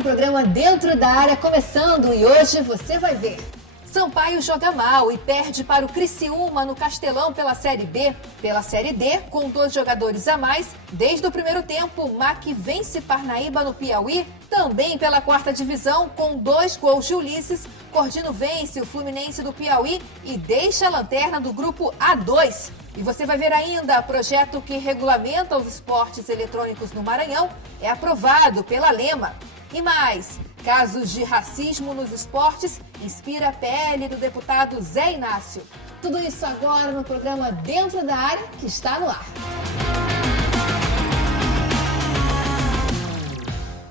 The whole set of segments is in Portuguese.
um programa Dentro da Área começando e hoje você vai ver. Sampaio joga mal e perde para o Criciúma no Castelão pela Série B. Pela Série D, com 2 jogadores a mais, desde o primeiro tempo, MAC vence Parnaíba no Piauí. Também pela 4ª divisão, com 2 gols de Ulisses, Cordino vence o Fluminense do Piauí e deixa a lanterna do grupo A2. E você vai ver ainda, projeto que regulamenta os esportes eletrônicos no Maranhão é aprovado pela Lema. E mais, casos de racismo nos esportes inspira a PL do deputado Zé Inácio. Tudo isso agora no programa Dentro da Área, que está no ar.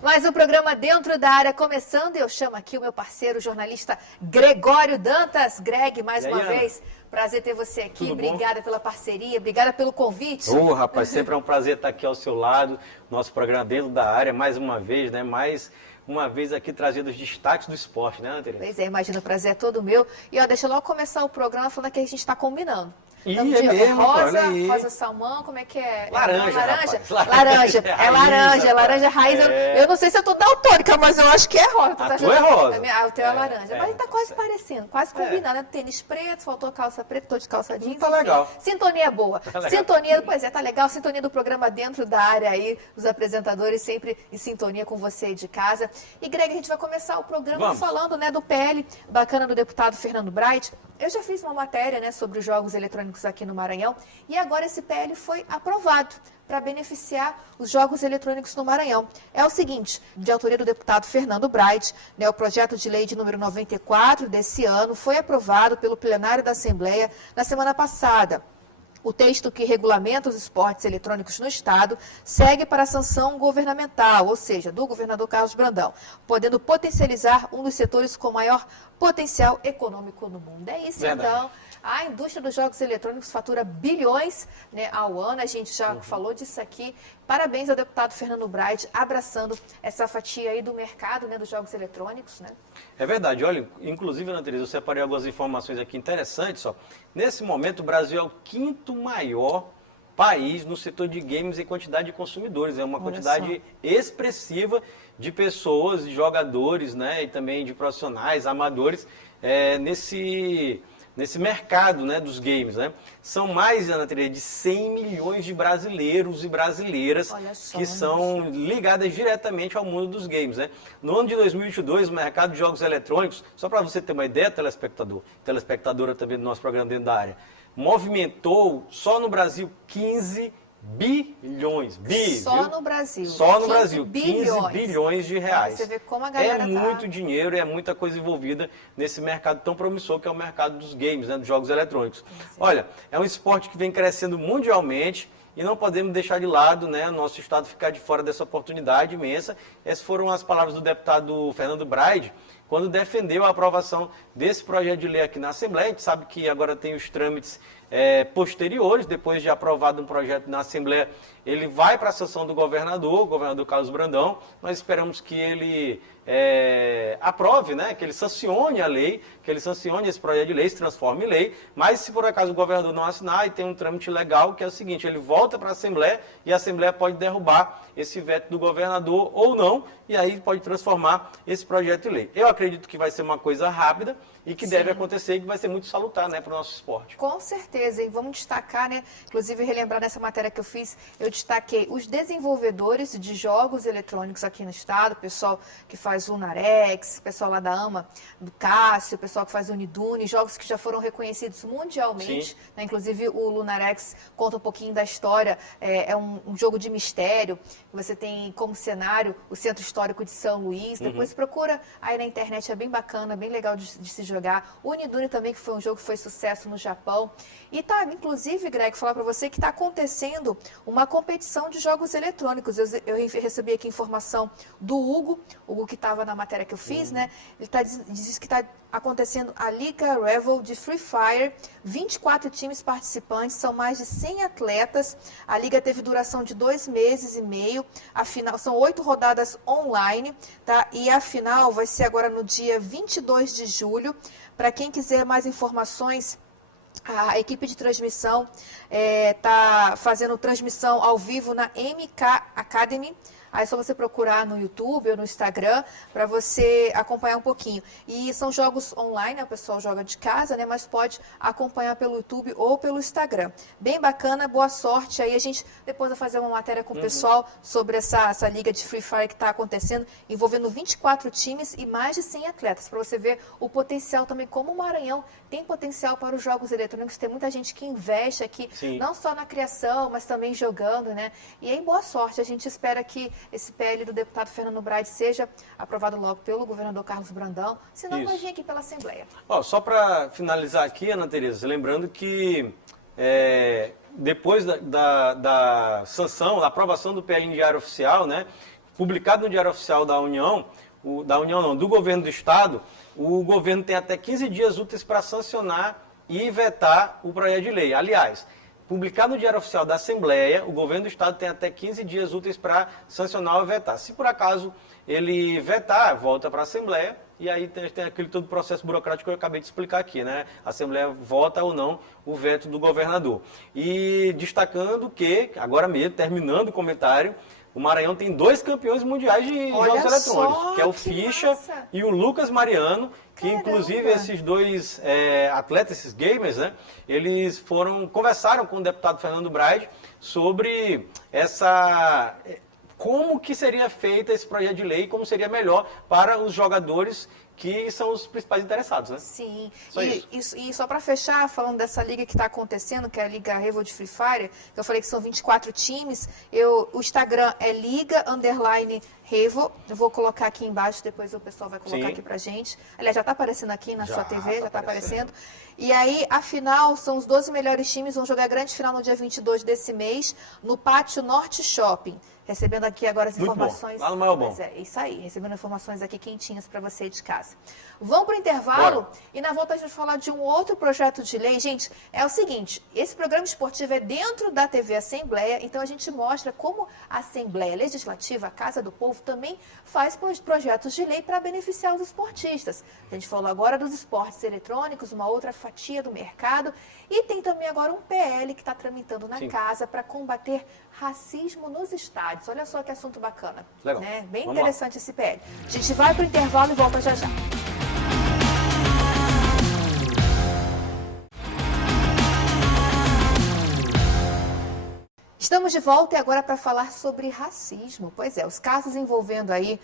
Mais um programa Dentro da Área começando e eu chamo aqui o meu parceiro jornalista Gregório Dantas. Greg, mais uma vez, prazer ter você aqui. Tudo obrigada bom? Pela parceria, obrigada pelo convite. Rapaz, sempre é um prazer estar aqui ao seu lado. Nosso programa Dentro da Área, mais uma vez, né? Mais uma vez aqui trazendo os destaques do esporte, né, Ana Tereza? Pois é, imagina, o prazer é todo meu. E ó, deixa eu logo começar o programa falando que a gente está combinando. Ih, Então, é mesmo, rosa, olha aí. rosa salmão, como é que é? Laranja, laranja? rapaz. Laranja, é laranja, laranja raiz. É. Eu não sei se eu tô daltônica, mas eu acho que é rosa. A tua é rosa. O teu é laranja. É. Mas tá quase parecendo, quase combinando, né? Tênis preto, faltou calça preta, tô de calça jeans. Tá enfim. legal. Sintonia boa. Tá legal. Sintonia, pois é, tá legal. Sintonia do programa Dentro da Área aí, os apresentadores sempre em sintonia com você aí de casa. E Greg, a gente vai começar o programa falando, né, do PL bacana do deputado Fernando Bright. Eu já fiz uma matéria, né, sobre os jogos eletrônicos aqui no Maranhão e agora esse PL foi aprovado para beneficiar os jogos eletrônicos no Maranhão. É o seguinte, de autoria do deputado Fernando Bright, né, o projeto de lei de número 94 desse ano foi aprovado pelo plenário da Assembleia na semana passada. O texto que regulamenta os esportes eletrônicos no Estado segue para a sanção governamental, ou seja, do governador Carlos Brandão, podendo potencializar um dos setores com maior potencial econômico no mundo. É isso, Verdade. Então. A indústria dos jogos eletrônicos fatura bilhões, né, ao ano, a gente já falou disso aqui. Parabéns ao deputado Fernando Bright, abraçando essa fatia aí do mercado, né, dos jogos eletrônicos, né? É verdade, olha, inclusive, Ana Tereza, eu separei algumas informações aqui interessantes, ó. Nesse momento, o Brasil é o 5º maior país no setor de games em quantidade de consumidores. É uma quantidade expressiva de pessoas, de jogadores, né, e também de profissionais, amadores, nesse mercado, né, dos games, né? São mais, Ana Tereza, de 100 milhões de brasileiros e brasileiras que são ligadas diretamente ao mundo dos games, né? No ano de 2022, o mercado de jogos eletrônicos, só para você ter uma ideia, telespectadora também do nosso programa Dentro da Área, movimentou só no Brasil 15 bilhões. Só no Brasil. Só no Brasil. 15 bilhões. bilhões de reais. Você vê como a galera muito dinheiro e é muita coisa envolvida nesse mercado tão promissor que é o mercado dos games, né, dos jogos eletrônicos. Olha, é um esporte que vem crescendo mundialmente e não podemos deixar de lado, né, o nosso estado ficar de fora dessa oportunidade imensa. Essas foram as palavras do deputado Fernando Bright, quando defendeu a aprovação desse projeto de lei aqui na Assembleia. A gente sabe que agora tem os trâmites posteriores, depois de aprovado um projeto na Assembleia, ele vai para a sanção do governador, o governador Carlos Brandão. Nós esperamos que ele aprove, né, que ele sancione a lei, que ele sancione esse projeto de lei, se transforme em lei, mas se por acaso o governador não assinar, e tem um trâmite legal, que é o seguinte, ele volta para a Assembleia e a Assembleia pode derrubar esse veto do governador ou não, e aí pode transformar esse projeto em lei. Eu acredito que vai ser uma coisa rápida e que deve acontecer e que vai ser muito salutar, né, para o nosso esporte. Com certeza, e vamos destacar, né, inclusive relembrar nessa matéria que eu fiz, eu destaquei os desenvolvedores de jogos eletrônicos aqui no estado, o pessoal que faz Lunarex, o pessoal lá da AMA, do Cássio, o pessoal que faz Unidune, jogos que já foram reconhecidos mundialmente, né, inclusive o Lunarex conta um pouquinho da história, é um jogo de mistério, você tem como cenário o Centro Histórico de São Luís, depois procura aí na internet, é bem bacana, bem legal de se jogar. O Unidune também, que foi um jogo que foi sucesso no Japão. E tá, inclusive, Greg, falar para você que está acontecendo uma competição de jogos eletrônicos. Eu recebi aqui informação do Hugo que estava na matéria que eu fiz, né? Ele diz que está acontecendo a Liga Revel de Free Fire, 24 times participantes, são mais de 100 atletas. A liga teve duração de 2 meses e meio. A final, são 8 rodadas online, tá? E a final vai ser agora no dia 22 de julho. Para quem quiser mais informações, a equipe de transmissão está fazendo transmissão ao vivo na MK Academy. Aí é só você procurar no YouTube ou no Instagram para você acompanhar um pouquinho. E são jogos online, né? O pessoal joga de casa, né? Mas pode acompanhar pelo YouTube ou pelo Instagram. Bem bacana, boa sorte. Aí a gente depois vai fazer uma matéria com o pessoal sobre essa liga de Free Fire que está acontecendo, envolvendo 24 times e mais de 100 atletas, para você ver o potencial também, como o Maranhão tem potencial para os jogos eletrônicos. Tem muita gente que investe aqui, Sim. não só na criação, mas também jogando, né? E aí, boa sorte. A gente espera que esse PL do deputado Fernando Braide seja aprovado logo pelo governador Carlos Brandão, senão vai vir aqui pela Assembleia. Ó, só para finalizar aqui, Ana Tereza, lembrando que depois da sanção, da aprovação do PL em Diário Oficial, né, publicado no Diário Oficial da União, do governo do Estado, o governo tem até 15 dias úteis para sancionar e vetar o projeto de lei. Aliás, publicado no Diário Oficial da Assembleia, o governo do Estado tem até 15 dias úteis para sancionar ou vetar. Se por acaso ele vetar, volta para a Assembleia, e aí tem aquele todo processo burocrático que eu acabei de explicar aqui, né? A Assembleia vota ou não o veto do governador. E destacando que, agora mesmo, terminando o comentário, o Maranhão tem 2 campeões mundiais de jogos eletrônicos, que é o Ficha e o Lucas Mariano, que inclusive esses 2 atletas, esses gamers, né, eles conversaram com o deputado Fernando Braide sobre como que seria feito esse projeto de lei, como seria melhor para os jogadores que são os principais interessados, né? Sim, e só para fechar, falando dessa liga que está acontecendo, que é a Liga Revo de Free Fire, eu falei que são 24 times, o Instagram é Liga_Revo, eu vou colocar aqui embaixo, depois o pessoal vai colocar aqui pra gente. Aliás, já está aparecendo aqui na sua TV, já está aparecendo. E aí, a final, são os 12 melhores times, vão jogar a grande final no dia 22 desse mês, no Pátio Norte Shopping. Recebendo aqui agora as informações. Lá no Maior Bom. Pois é, isso aí, recebendo informações aqui quentinhas para você de casa. Vamos para o intervalo e na volta a gente vai falar de um outro projeto de lei. Gente, é o seguinte, esse programa esportivo é dentro da TV Assembleia, então a gente mostra como a Assembleia Legislativa, a Casa do Povo, também faz projetos de lei para beneficiar os esportistas. A gente falou agora dos esportes eletrônicos, uma outra fatia do mercado, e tem também agora um PL que está tramitando na casa para combater racismo nos estádios. Olha só que assunto bacana. Legal. Né? Bem Vamos interessante esse PL. A gente vai para o intervalo e volta já já. Estamos de volta e agora para falar sobre racismo. Pois é, os casos envolvendo aí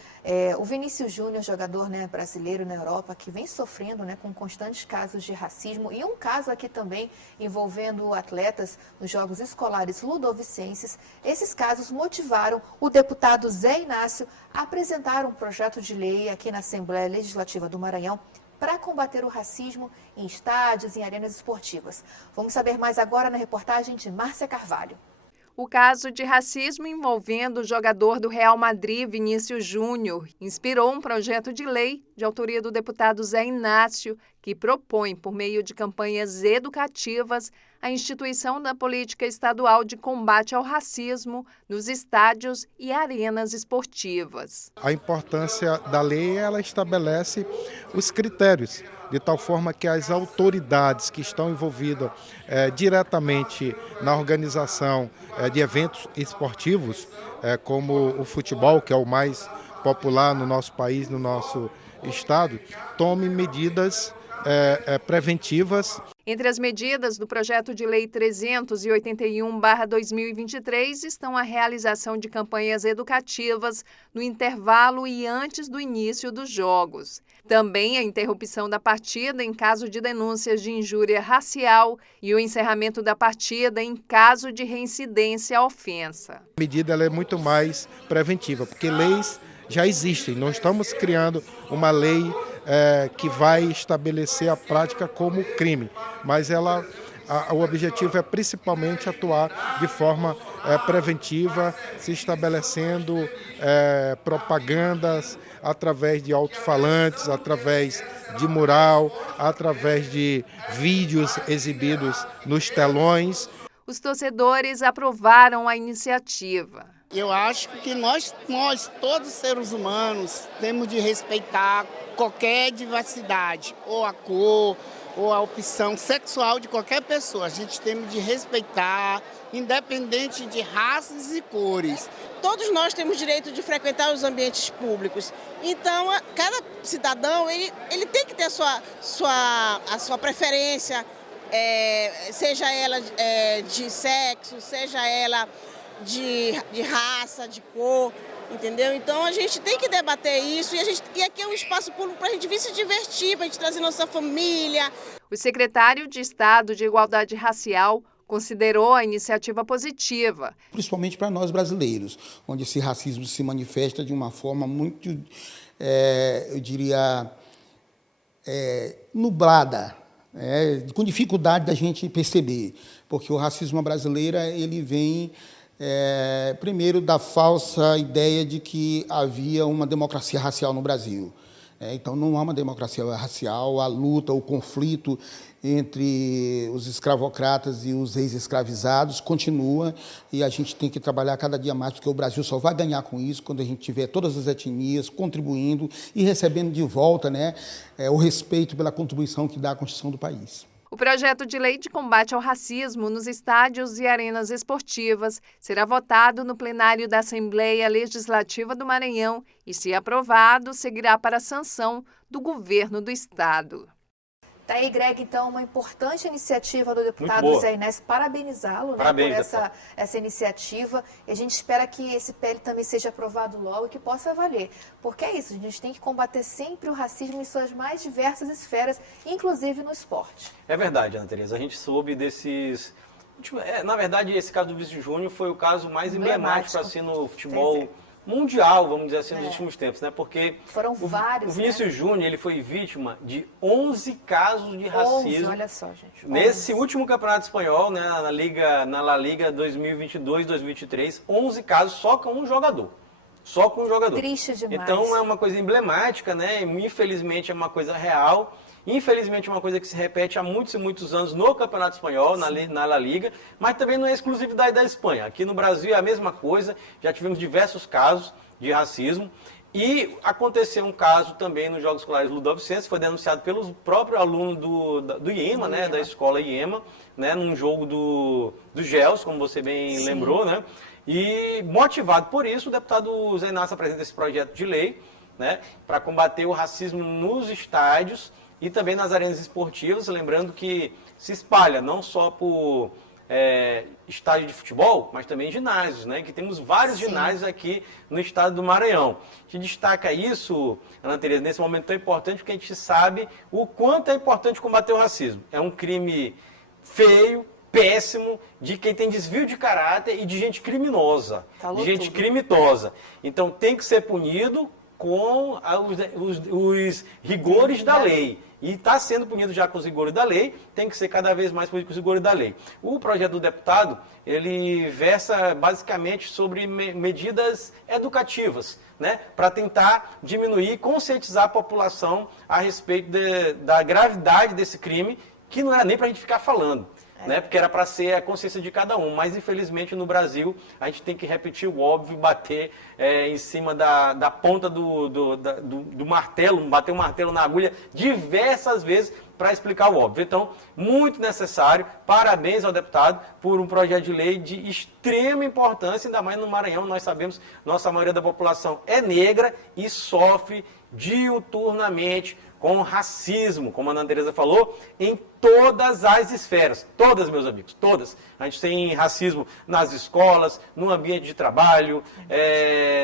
o Vinícius Júnior, jogador, né, brasileiro na Europa, que vem sofrendo, né, com constantes casos de racismo, e um caso aqui também envolvendo atletas nos Jogos Escolares Ludovicenses. Esses casos motivaram o deputado Zé Inácio a apresentar um projeto de lei aqui na Assembleia Legislativa do Maranhão para combater o racismo em estádios e em arenas esportivas. Vamos saber mais agora na reportagem de Márcia Carvalho. O caso de racismo envolvendo o jogador do Real Madrid, Vinícius Júnior, inspirou um projeto de lei de autoria do deputado Zé Inácio, que propõe, por meio de campanhas educativas, a instituição da política estadual de combate ao racismo nos estádios e arenas esportivas. A importância da lei, ela estabelece os critérios, de tal forma que as autoridades que estão envolvidas diretamente na organização de eventos esportivos, como o futebol, que é o mais popular no nosso país, no nosso estado, tomem medidas preventivas. Entre as medidas do projeto de lei 381/2023 estão a realização de campanhas educativas no intervalo e antes do início dos jogos. Também a interrupção da partida em caso de denúncias de injúria racial e o encerramento da partida em caso de reincidência à ofensa. A medida ela é muito mais preventiva, porque leis já existem. Não estamos criando uma lei que vai estabelecer a prática como crime, mas o objetivo é principalmente atuar de forma preventiva, se estabelecendo propagandas através de alto-falantes, através de mural, através de vídeos exibidos nos telões. Os torcedores aprovaram a iniciativa. Eu acho que nós todos seres humanos, temos de respeitar qualquer diversidade, ou a cor, ou a opção sexual de qualquer pessoa. A gente tem de respeitar, independente de raças e cores. Todos nós temos direito de frequentar os ambientes públicos. Então, cada cidadão ele tem que ter a sua preferência, seja ela de sexo, seja ela de raça, de cor, entendeu? Então a gente tem que debater isso e aqui é um espaço público para a gente vir se divertir, para a gente trazer nossa família. O secretário de Estado de Igualdade Racial considerou a iniciativa positiva. Principalmente para nós brasileiros, onde esse racismo se manifesta de uma forma muito, eu diria, nublada, com dificuldade da gente perceber, porque o racismo brasileiro ele vem primeiro da falsa ideia de que havia uma democracia racial no Brasil. Então, não há uma democracia racial, a luta, o conflito entre os escravocratas e os ex-escravizados continua e a gente tem que trabalhar cada dia mais, porque o Brasil só vai ganhar com isso quando a gente tiver todas as etnias contribuindo e recebendo de volta, o respeito pela contribuição que dá à Constituição do país. O projeto de lei de combate ao racismo nos estádios e arenas esportivas será votado no plenário da Assembleia Legislativa do Maranhão e, se aprovado, seguirá para a sanção do governo do estado. Tá aí, Greg, então, uma importante iniciativa do deputado Zé Inácio, parabenizá-lo por essa iniciativa. E a gente espera que esse PL também seja aprovado logo e que possa valer. Porque é isso, a gente tem que combater sempre o racismo em suas mais diversas esferas, inclusive no esporte. É verdade, Ana Tereza, a gente soube desses... Na verdade, esse caso do Vinícius Júnior foi o caso mais emblemático assim, no futebol mundial, vamos dizer assim, nos últimos tempos, né? Porque foram vários, o Vinícius Júnior, ele foi vítima de 11 casos de racismo. Olha só, gente. Nesse último campeonato espanhol, né, na La Liga 2022-2023, 11 casos só com um jogador. Só com um jogador. Triste demais. Então é uma coisa emblemática, né? Infelizmente é uma coisa real. Infelizmente é uma coisa que se repete há muitos e muitos anos no Campeonato Espanhol, na La Liga, mas também não é exclusividade da Espanha. Aqui no Brasil é a mesma coisa, já tivemos diversos casos de racismo. E aconteceu um caso também nos Jogos Escolares Ludovicense, foi denunciado pelo próprio aluno do IEMA, né, da escola IEMA, né, num jogo do GELS, como você bem lembrou, né? E motivado por isso, o deputado Zé Inácio apresenta esse projeto de lei, né, para combater o racismo nos estádios e também nas arenas esportivas, lembrando que se espalha não só por estádio de futebol, mas também ginásios, né? Que temos vários ginásios aqui no estado do Maranhão. A gente destaca isso, Ana Tereza, nesse momento tão importante, porque a gente sabe o quanto é importante combater o racismo. É um crime feio, péssimo, de quem tem desvio de caráter e de gente criminosa, de gente crimitosa. Então tem que ser punido com os rigores da lei. E está sendo punido já com os rigores da lei, tem que ser cada vez mais punido com os rigores da lei. O projeto do deputado, ele versa basicamente sobre medidas educativas, né, para tentar diminuir e conscientizar a população a respeito da gravidade desse crime, que não era nem para a gente ficar falando. Né, porque era para ser a consciência de cada um, mas infelizmente no Brasil a gente tem que repetir o óbvio, bater em cima da ponta do martelo, bater o martelo na agulha diversas vezes para explicar o óbvio. Então, muito necessário, parabéns ao deputado por um projeto de lei de extrema importância, ainda mais no Maranhão, nós sabemos, nossa maioria da população é negra e sofre diuturnamente com racismo, como a Ana Tereza falou, em todas as esferas. Todas, meus amigos, todas. A gente tem racismo nas escolas, no ambiente de trabalho,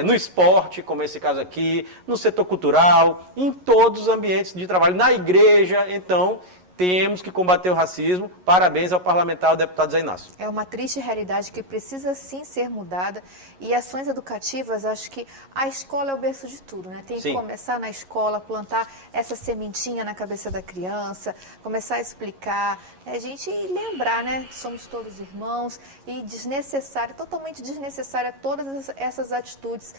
no esporte, como esse caso aqui, no setor cultural, em todos os ambientes de trabalho, na igreja. Então, temos que combater o racismo. Parabéns ao parlamentar, ao deputado Zé Inácio. É uma triste realidade que precisa sim ser mudada. E ações educativas, acho que a escola é o berço de tudo, né? Tem que começar na escola, plantar essa sementinha na cabeça da criança, começar a explicar, a gente lembrar, né? Que somos todos irmãos e desnecessário, totalmente desnecessária todas essas atitudes.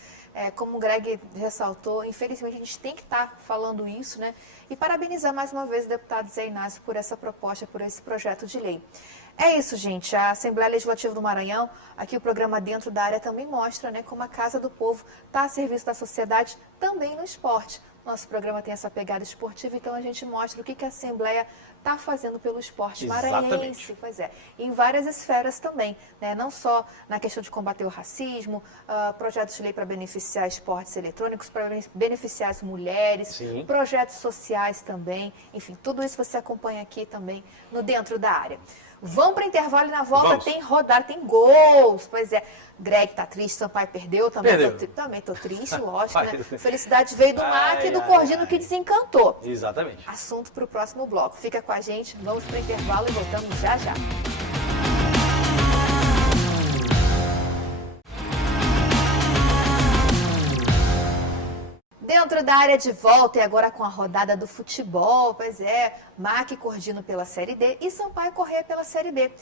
Como o Greg ressaltou, infelizmente a gente tem que estar falando isso, né? E parabenizar mais uma vez o deputado Zé Inácio por essa proposta, por esse projeto de lei. É isso, gente. A Assembleia Legislativa do Maranhão, aqui o programa Dentro da Área também mostra, né, como a Casa do Povo está a serviço da sociedade também no esporte. Nosso programa tem essa pegada esportiva, então a gente mostra o que a Assembleia está fazendo pelo esporte Exatamente. maranhense. Pois é, em várias esferas também, né? Não só na questão de combater o racismo, projetos de lei para beneficiar esportes eletrônicos, para beneficiar as mulheres, Sim. projetos sociais também, enfim, tudo isso você acompanha aqui também no Dentro da Área. Vamos para o intervalo e na volta Vamos. tem rodada, tem gols. Pois é, Greg tá triste, Sampaio perdeu, também tô triste, lógico, né? Felicidade veio do Mac e do Cordino que desencantou. Exatamente. Assunto para o próximo bloco. Fica com a gente, vamos para o intervalo e voltamos já já. Dentro da área de volta e agora com a rodada do futebol, pois é, Mac e Cordino pela Série D e Sampaio Corrêa pela Série B.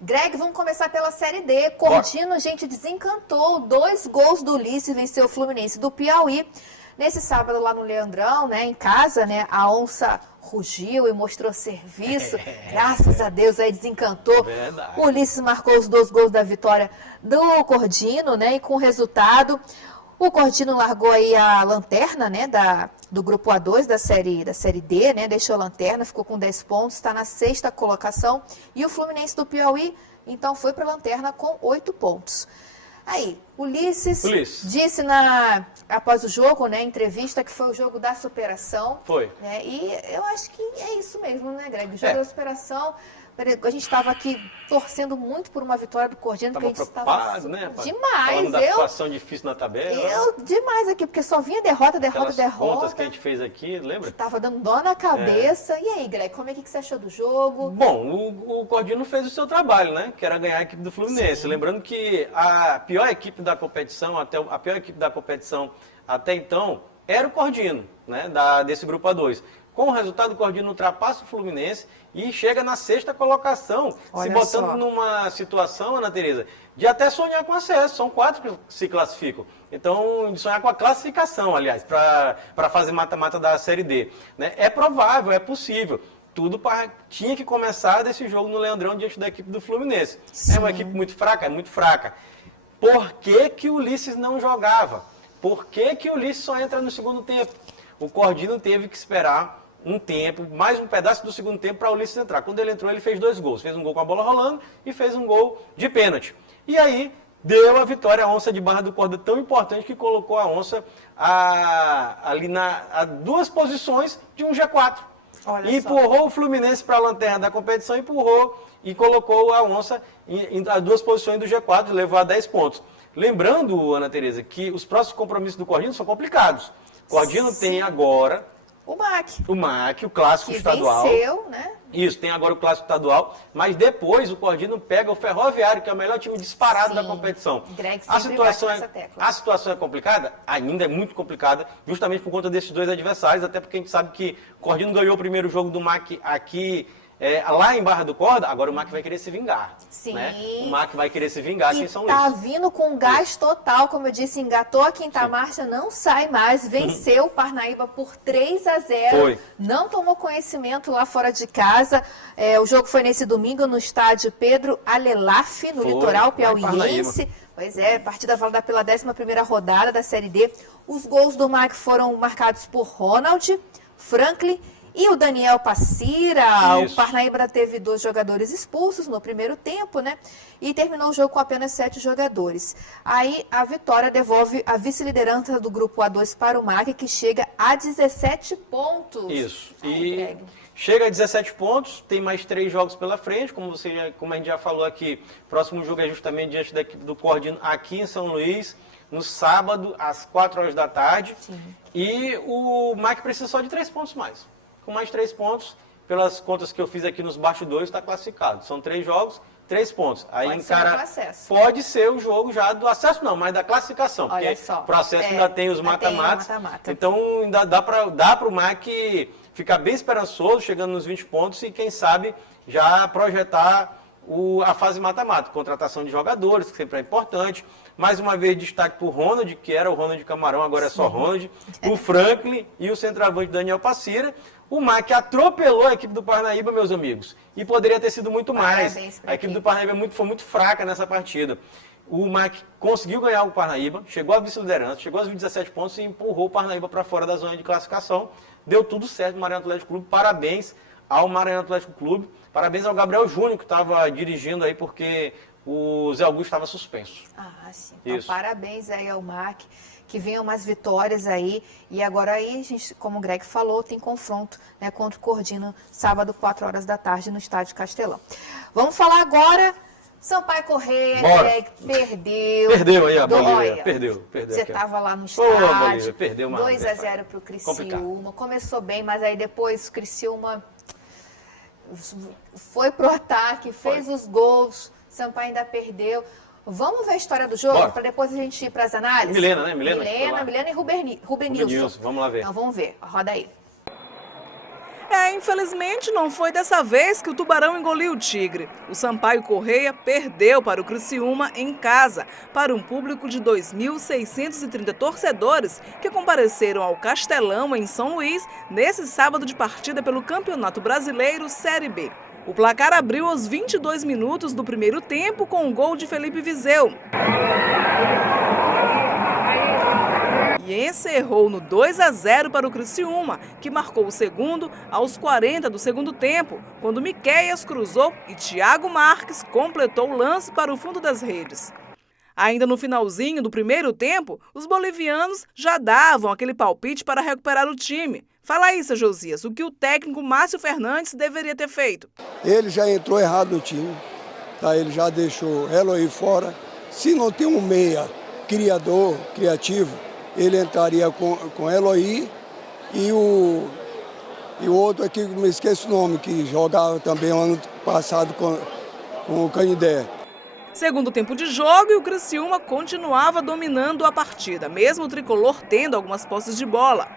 Greg, vamos começar pela Série D. Cordino, gente, desencantou. 2 gols do Ulisses, venceu o Fluminense do Piauí. Nesse sábado lá no Leandrão, né, em casa, né, a onça rugiu e mostrou serviço. Graças a Deus, aí desencantou. Verdade. O Ulisses marcou os 2 gols da vitória do Cordino, né, e com o resultado, o Cordino largou aí a lanterna, né, do grupo A2 da série D, né, deixou a lanterna, ficou com 10 pontos, está na 6ª colocação. E o Fluminense do Piauí, então, foi para a lanterna com 8 pontos. Aí, Ulisses disse após o jogo, né, entrevista, que foi o jogo da superação. Foi. Né, e eu acho que é isso mesmo, né, Greg? O jogo da superação. A gente estava aqui torcendo muito por uma vitória do Cordino, porque a gente estava né, demais. Falando da situação difícil na tabela. Demais aqui, porque só vinha derrota. Aquelas contas que a gente fez aqui, lembra? Tava dando dó na cabeça. E aí, Greg, como é que você achou do jogo? Bom, o Cordino fez o seu trabalho, né? Que era ganhar a equipe do Fluminense. Sim. Lembrando que a pior equipe da competição, até então, era o Cordino, né? Desse grupo A2. Com o resultado, o Cordino ultrapassa o Fluminense e chega na 6ª colocação, se botando numa situação, Ana Tereza, de até sonhar com acesso. São 4 que se classificam. Então, de sonhar com a classificação, aliás, para a fase mata-mata da Série D. Né? É provável, é possível. Tudo tinha que começar desse jogo no Leandrão diante da equipe do Fluminense. Sim. É uma equipe muito fraca? É muito fraca. Por que o Ulisses não jogava? Por que o Ulisses só entra no segundo tempo? O Cordino teve que esperar um tempo, mais um pedaço do segundo tempo para o Ulisses entrar. Quando ele entrou, ele fez 2 gols. Fez um gol com a bola rolando e fez um gol de pênalti. E aí, deu a vitória à Onça de Barra do Corda, tão importante que colocou a Onça ali a 2 posições de um G4. E empurrou o Fluminense para a lanterna da competição, empurrou e colocou a Onça a 2 posições do G4, levou a 10 pontos. Lembrando, Ana Tereza, que os próximos compromissos do Cordino são complicados. O Cordino tem agora o MAC, o clássico estadual. Venceu, né? Isso, tem agora o clássico estadual, mas depois o Cordino pega o Ferroviário, que é o melhor time disparado da competição. Greg A situação é complicada? Ainda é muito complicada, justamente por conta desses 2 adversários, até porque a gente sabe que o Cordino ganhou o primeiro jogo do MAC aqui, lá em Barra do Corda, agora o MAC vai querer se vingar. Sim. Né? O MAC vai querer se vingar aqui em São Luís. Tá vindo com gás total, como eu disse, engatou a quinta marcha, não sai mais, venceu o Parnaíba por 3-0. Foi. Não tomou conhecimento lá fora de casa. O jogo foi nesse domingo no estádio Pedro Alelaf, no litoral piauiense. Pois é, partida válida pela 11ª rodada da Série D. Os gols do MAC foram marcados por Ronald, Franklin e o Daniel Passira. Isso. O Parnaíba teve 2 jogadores expulsos no primeiro tempo, né? E terminou o jogo com apenas 7 jogadores. Aí a vitória devolve a vice-liderança do grupo A2 para o MAC, que chega a 17 pontos. Isso. Chega a 17 pontos, tem mais 3 jogos pela frente, como a gente já falou aqui. Próximo jogo é justamente diante da equipe do Cordino aqui em São Luís, no sábado, às 4 horas da tarde. Sim. E o MAC precisa só de 3 pontos mais. Com mais 3 pontos, pelas contas que eu fiz aqui nos bastidores, está classificado. São 3 jogos, 3 pontos. Aí pode ser o jogo já do acesso, não, mas da classificação. Olha porque só. O processo ainda tem os mata-matas. Então ainda dá para o MAC ficar bem esperançoso, chegando nos 20 pontos e quem sabe já projetar a fase mata-mata. Contratação de jogadores, que sempre é importante. Mais uma vez, destaque para o Ronald, que era o Ronald Camarão, agora é só Ronald. O Franklin e o centroavante Daniel Passira. O MAC atropelou a equipe do Parnaíba, meus amigos. E poderia ter sido muito mais. A equipe do Parnaíba foi muito fraca nessa partida. O Mike conseguiu ganhar o Parnaíba, chegou à vice-liderança, chegou aos 17 pontos e empurrou o Parnaíba para fora da zona de classificação. Deu tudo certo no Maranhão Atlético Clube. Parabéns ao Maranhão Atlético Clube. Parabéns ao Gabriel Júnior, que estava dirigindo aí, porque o Zé Augusto estava suspenso. Ah, sim. Então, Isso. parabéns aí ao Mark, que venham mais vitórias aí. E agora aí, a gente, como o Greg falou, tem confronto, né, contra o Cordino, sábado, 4 horas da tarde, no Estádio Castelão. Vamos falar agora. Sampaio Corrêa, Greg, perdeu. Perdeu aí a Bolívia, Olha, perdeu. Você aqui, ó. estava lá no Bolívia, estádio, perdeu uma 2-0 para o Criciúma. Começou bem, mas aí depois o Criciúma foi pro ataque, fez os gols, Sampaio ainda perdeu. Vamos ver a história do jogo, para depois a gente ir para as análises? Milena, né? Milena e Rubenilson. Vamos lá ver. Então vamos ver, roda aí. Infelizmente não foi dessa vez que o Tubarão engoliu o Tigre. O Sampaio Corrêa perdeu para o Criciúma em casa, para um público de 2.630 torcedores que compareceram ao Castelão em São Luís nesse sábado de partida pelo Campeonato Brasileiro Série B. O placar abriu aos 22 minutos do primeiro tempo com o gol de Felipe Viseu. E encerrou no 2-0 para o Criciúma, que marcou o segundo aos 40 do segundo tempo, quando Miqueias cruzou e Thiago Marques completou o lance para o fundo das redes. Ainda no finalzinho do primeiro tempo, os bolivianos já davam aquele palpite para recuperar o time. Fala aí, seu Josias, o que o técnico Márcio Fernandes deveria ter feito? Ele já entrou errado no time, tá? Ele já deixou Eloy fora. Se não tem um meia criador, criativo, ele entraria com Eloy e o outro aqui, me esqueço o nome, que jogava também ano passado com o Canindé. Segundo tempo de jogo, e o Criciúma continuava dominando a partida, mesmo o tricolor tendo algumas posses de bola.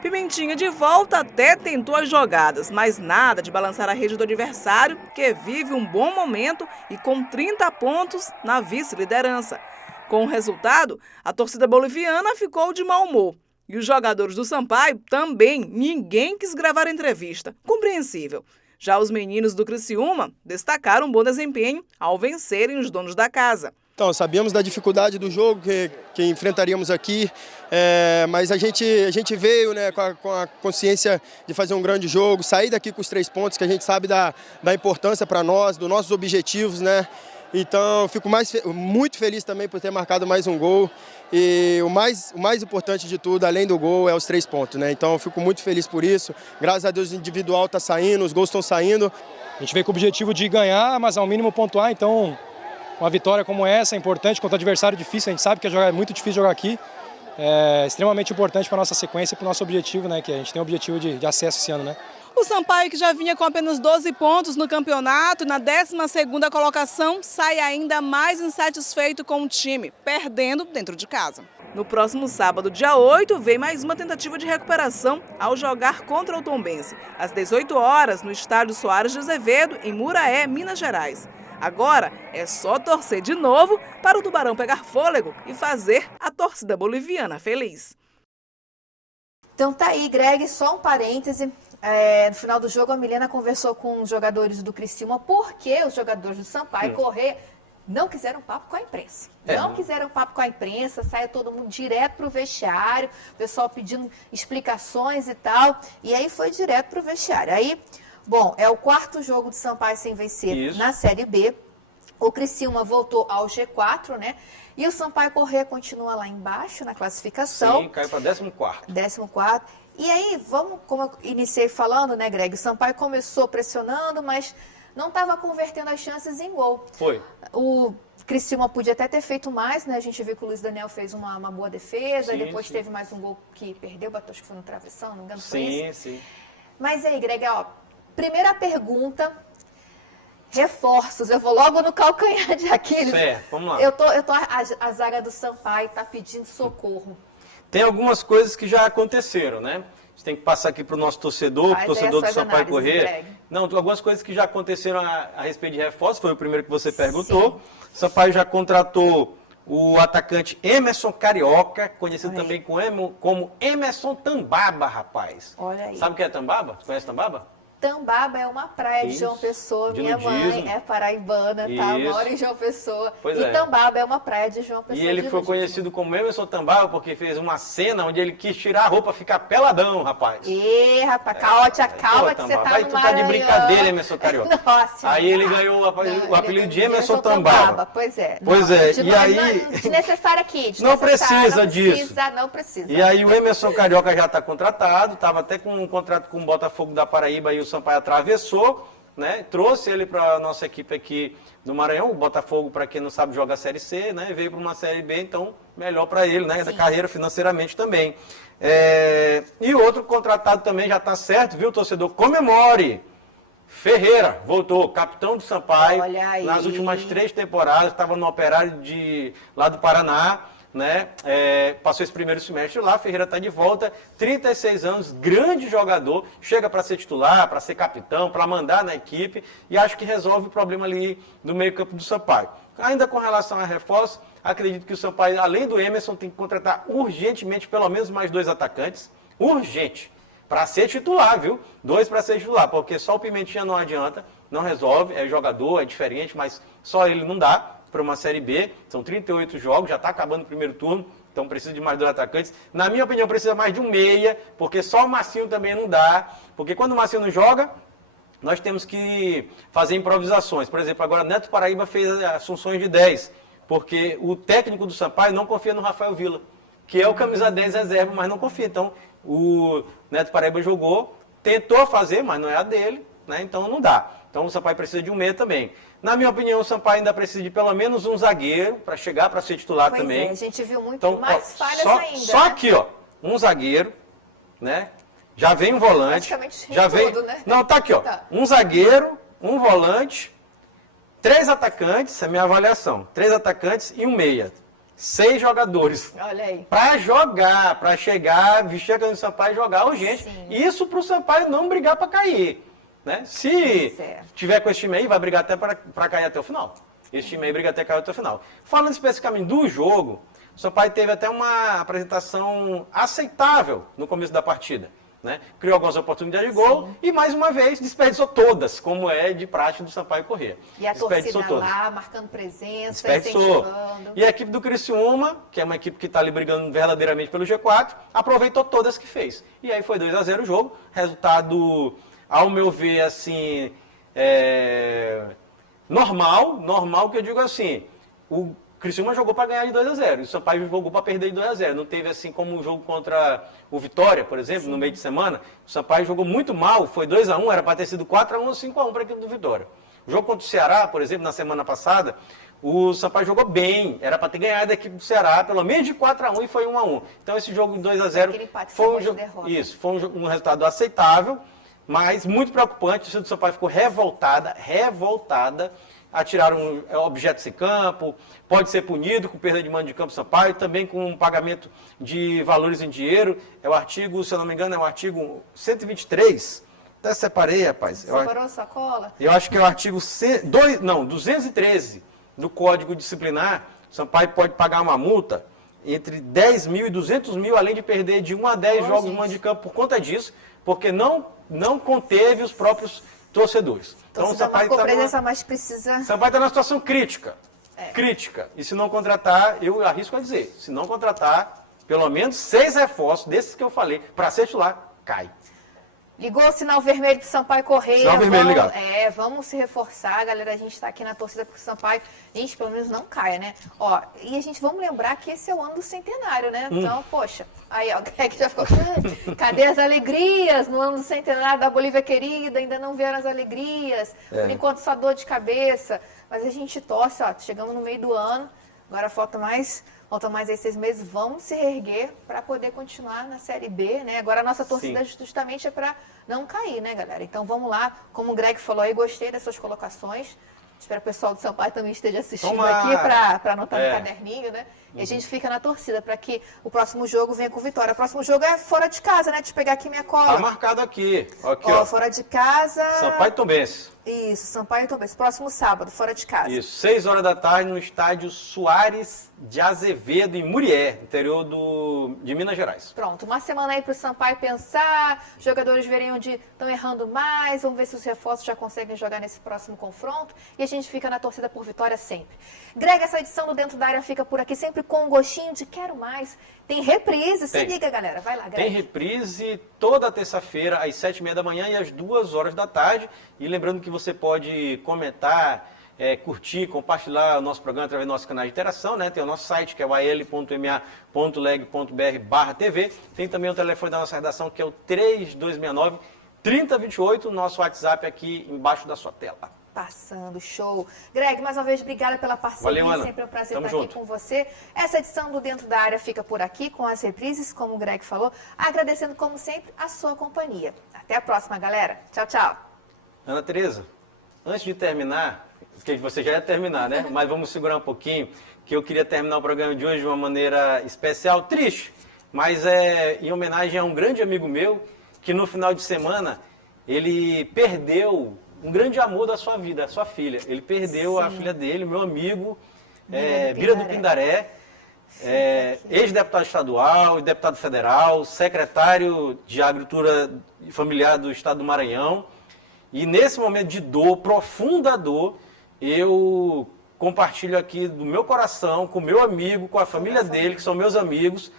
Pimentinha de volta até tentou as jogadas, mas nada de balançar a rede do adversário, que vive um bom momento e com 30 pontos na vice-liderança. Com o resultado, a torcida boliviana ficou de mau humor. E os jogadores do Sampaio também, ninguém quis gravar entrevista. Compreensível. Já os meninos do Criciúma destacaram um bom desempenho ao vencerem os donos da casa. Então, sabíamos da dificuldade do jogo que enfrentaríamos aqui, mas a gente veio, né, com a consciência de fazer um grande jogo, sair daqui com os 3 pontos, que a gente sabe da importância para nós, dos nossos objetivos, né? Então, fico muito feliz também por ter marcado mais um gol. E o mais importante de tudo, além do gol, é os 3 pontos, né? Então, eu fico muito feliz por isso. Graças a Deus, o individual está saindo, os gols estão saindo. A gente veio com o objetivo de ganhar, mas ao mínimo pontuar. Então, uma vitória como essa é importante contra um adversário difícil. A gente sabe que é muito difícil jogar aqui. É extremamente importante para a nossa sequência e para o nosso objetivo, né? Que a gente tem o objetivo de acesso esse ano, né? O Sampaio, que já vinha com apenas 12 pontos no campeonato, na 12ª colocação, sai ainda mais insatisfeito com o time, perdendo dentro de casa. No próximo sábado, dia 8, vem mais uma tentativa de recuperação ao jogar contra o Tombense, às 18 horas, no estádio Soares de Azevedo, em Muraé, Minas Gerais. Agora é só torcer de novo para o Tubarão pegar fôlego e fazer a torcida boliviana feliz. Então tá aí, Greg, só um parêntese. No final do jogo, a Milena conversou com os jogadores do Criciúma porque os jogadores do Sampaio Corrêa não quiseram papo com a imprensa. Não quiseram papo com a imprensa, saiu todo mundo direto para o vestiário, o pessoal pedindo explicações e tal, e aí foi direto para o vestiário. Aí, bom, é o 4º jogo do Sampaio sem vencer na Série B. O Criciúma voltou ao G4, né? E o Sampaio Corrêa continua lá embaixo na classificação. Sim, caiu para 14º. 14º. E aí, como eu iniciei falando, né, Greg? O Sampaio começou pressionando, mas não estava convertendo as chances em gol. Foi. O Criciúma podia até ter feito mais, né? A gente viu que o Luiz Daniel fez uma boa defesa, sim, depois sim. teve mais um gol que perdeu, bateu, acho que foi no travessão, não me engano, foi isso. Sim. Mas aí, Greg, ó, primeira pergunta, reforços. Eu vou logo no calcanhar de Aquiles. Vamos lá. A zaga do Sampaio está pedindo socorro. Tem algumas coisas que já aconteceram, né? A gente tem que passar aqui para o nosso torcedor, torcedor do Sampaio Corrêa. Não, algumas coisas que já aconteceram a respeito de reforços, foi o primeiro que você perguntou. O Sampaio já contratou o atacante Emerson Carioca, conhecido também como Emerson Tambaba, rapaz. Olha aí. Sabe o que é Tambaba? Você conhece Tambaba? Tambaba é uma praia de João Pessoa. de Minha nudismo. mãe é paraibana, tá? Isso. Mora em João Pessoa. Pois e é. Tambaba é uma praia de João Pessoa. E ele de foi nudismo. conhecido como Emerson Tambaba porque fez uma cena onde ele quis tirar a roupa e ficar peladão, rapaz. Ê, rapaz, calma que você Tambaba. tá Aí no tu tá de Maranhão. brincadeira, Emerson Carioca. Nossa. Aí ele ganhou o apelido de Emerson Tambaba. Pois é. Pois Não, é, de- e aí... Desnecessário aqui. Não desnecessário, precisa disso. Não precisa. E aí o Emerson Carioca já está contratado, estava até com um contrato com o Botafogo da Paraíba e o Sampaio atravessou, né? Trouxe ele para a nossa equipe aqui do Maranhão. O Botafogo, para quem não sabe, joga a Série C, né? Veio para uma Série B, então melhor para ele, né? Da carreira financeiramente também. E o outro contratado também já está certo, viu, torcedor? Comemore! Ferreira voltou, capitão do Sampaio. Olha aí. Nas últimas 3 temporadas, estava no Operário lá do Paraná. Né? Passou esse primeiro semestre lá, Ferreira está de volta, 36 anos, grande jogador, chega para ser titular, para ser capitão, para mandar na equipe e acho que resolve o problema ali do meio campo do Sampaio. Ainda com relação a reforço, acredito que o Sampaio, além do Emerson, tem que contratar urgentemente pelo menos mais 2 atacantes, urgente, para ser titular, viu? 2 para ser titular, porque só o Pimentinha não adianta, não resolve, é jogador, é diferente, mas só ele não dá. Para uma Série B, são 38 jogos, já está acabando o primeiro turno, então precisa de mais 2 atacantes. Na minha opinião, precisa mais de um meia, porque só o Marcinho também não dá, porque quando o Marcinho não joga, nós temos que fazer improvisações. Por exemplo, agora Neto Paraíba fez as funções de 10, porque o técnico do Sampaio não confia no Rafael Villa, que é o camisa 10 reserva, mas não confia. Então, o Neto Paraíba jogou, tentou fazer, mas não é a dele, né? Então não dá. Então o Sampaio precisa de um meia também. Na minha opinião, o Sampaio ainda precisa de pelo menos um zagueiro para chegar para ser titular Pois também. é, a gente viu muito Então, mais falhas só, ainda. Só né? aqui, ó, um zagueiro, né? Já vem um volante. Praticamente Já vem. tudo, né? Não, tá aqui, ó. Tá. Um zagueiro, um volante, 3 atacantes, é a minha avaliação. 3 atacantes e um meia. 6 jogadores. Olha aí. Para jogar, para chegar, vestir a camisa do Sampaio e jogar urgente. Sim. Isso para o Sampaio não brigar para cair. Né? Se tiver com esse time aí, vai brigar até para cair até o final. Esse time aí briga até cair até o final. Falando especificamente do jogo, o Sampaio teve até uma apresentação aceitável no começo da partida. Né? Criou algumas oportunidades de gol e, mais uma vez, desperdiçou todas, como é de praxe do Sampaio Corrêa. E a Desperdiçou torcida todas. lá, marcando presença, Desperdiçou. incentivando. E a equipe do Criciúma, que é uma equipe que está ali brigando verdadeiramente pelo G4, aproveitou todas que fez. E aí foi 2-0 o jogo. Resultado, ao meu ver, assim, normal, que eu digo assim, o Criciúma jogou para ganhar de 2-0, e o Sampaio jogou para perder de 2-0. Não teve assim como o jogo contra o Vitória, por exemplo, no meio de semana. O Sampaio jogou muito mal, foi 2-1, era para ter sido 4-1 ou 5-1 para a equipe do Vitória. O jogo contra o Ceará, por exemplo, na semana passada, o Sampaio jogou bem, era para ter ganhado a equipe do Ceará, pelo menos de 4-1 e foi 1-1. Então esse jogo de 2-0 foi um jogo, isso, foi um resultado aceitável, mas muito preocupante. O time do Sampaio ficou revoltada, atiraram objetos em campo, pode ser punido com perda de mando de campo Sampaio, também com um pagamento de valores em dinheiro. É o artigo, se eu não me engano, é o artigo 123. Até separei, rapaz. Separou a sacola? Eu acho que é o artigo 213 do Código Disciplinar. O Sampaio pode pagar uma multa entre 10 mil e 200 mil, além de perder de 1 a 10 jogos de mando de campo por conta disso, porque não conteve os próprios torcedores. Então o Sampaio marcou presença, mas precisa... O Sampaio está numa situação crítica. Crítica. E se não contratar, eu arrisco a dizer, se não contratar, pelo menos 6 reforços desses que eu falei, para ser titular, cai. Ligou o sinal vermelho pro Sampaio Corrêa. Sinal vermelho ligado. Vamos se reforçar, galera. A gente está aqui na torcida porque o Sampaio, gente, pelo menos não caia, né? Ó, e a gente, vamos lembrar que esse é o ano do centenário, né? Então, poxa, aí, ó, o Greg já ficou, cadê as alegrias no ano do centenário da Bolívia querida? Ainda não vieram as alegrias. Por enquanto, só dor de cabeça. Mas a gente torce, ó, chegamos no meio do ano, agora faltam mais aí 6 meses, vamos se reerguer para poder continuar na Série B, né? Agora a nossa torcida justamente é para não cair, né, galera? Então vamos lá, como o Greg falou aí, gostei das suas colocações. Espero que o pessoal do Sampaio também esteja assistindo aqui para anotar no caderninho, né? E a gente fica na torcida para que o próximo jogo venha com vitória. O próximo jogo é fora de casa, né? Deixa eu pegar aqui minha cola. Tá marcado aqui. Ó, fora de casa... Sampaio Tombense. Isso, Sampaio e Tombense, próximo sábado, fora de casa. Isso, 6 horas da tarde no estádio Soares de Azevedo, em Murié, interior de Minas Gerais. Pronto, uma semana aí para o Sampaio pensar, os jogadores verem onde estão errando mais, vamos ver se os reforços já conseguem jogar nesse próximo confronto e a gente fica na torcida por vitória sempre. Greg, essa edição do Dentro da Área fica por aqui, sempre com um gostinho de quero mais. Tem reprise, se liga, galera, vai lá, Greg. Tem reprise toda terça-feira às 7h30 da manhã e às 2 horas da tarde. E lembrando que você pode comentar, curtir, compartilhar o nosso programa através do nosso canal de interação, né? Tem o nosso site, que é o al.ma.leg.br/TV. Tem também o telefone da nossa redação, que é o 3269-3028, nosso WhatsApp aqui embaixo da sua tela. Passando, show. Greg, mais uma vez, obrigada pela parceria. Valeu, Ana. Sempre é um prazer Tamo estar junto. aqui com você. Essa edição do Dentro da Área fica por aqui, com as reprises, como o Greg falou. Agradecendo, como sempre, a sua companhia. Até a próxima, galera. Tchau, tchau. Ana Tereza, antes de terminar, porque você já ia terminar, né? Mas vamos segurar um pouquinho, que eu queria terminar o programa de hoje de uma maneira especial, triste, mas em homenagem a um grande amigo meu, que no final de semana, ele perdeu um grande amor da sua vida, a sua filha. Ele perdeu a filha dele, meu amigo, Bira do Pindaré, ex-deputado estadual, deputado federal, secretário de Agricultura Familiar do Estado do Maranhão. E nesse momento de dor, profunda dor, eu compartilho aqui do meu coração, com o meu amigo, com a família dele, que são meus amigos,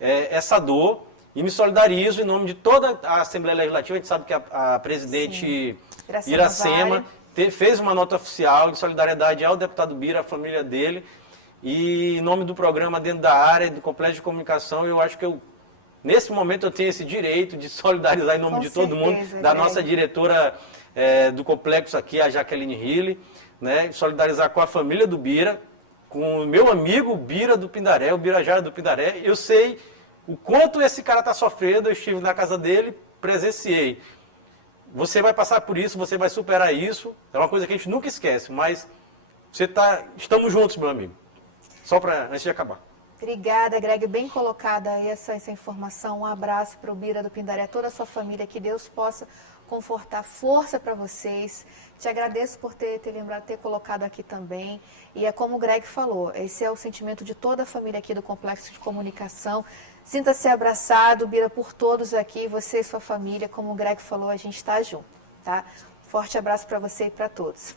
essa dor. E me solidarizo em nome de toda a Assembleia Legislativa. A gente sabe que a presidente Iracema fez uma nota oficial de solidariedade ao deputado Bira, à família dele. E em nome do programa Dentro da Área, do Complexo de Comunicação, eu acho que nesse momento eu tenho esse direito de solidarizar em nome de todo mundo, da nossa diretora do complexo aqui, a Jaqueline Hille, né? Solidarizar com a família do Bira, com o meu amigo Bira do Pindaré, o Birajara do Pindaré. Eu sei o quanto esse cara está sofrendo, eu estive na casa dele, presenciei. Você vai passar por isso, você vai superar isso, é uma coisa que a gente nunca esquece, mas estamos juntos, meu amigo. Só antes de acabar. Obrigada, Greg, bem colocada aí essa informação. Um abraço para o Bira do Pindaré, toda a sua família, que Deus possa confortar, força para vocês. Te agradeço por ter lembrado, ter colocado aqui também. E é como o Greg falou, esse é o sentimento de toda a família aqui do Complexo de Comunicação. Sinta-se abraçado, Bira, por todos aqui, você e sua família. Como o Greg falou, a gente está junto, tá? Forte abraço para você e para todos.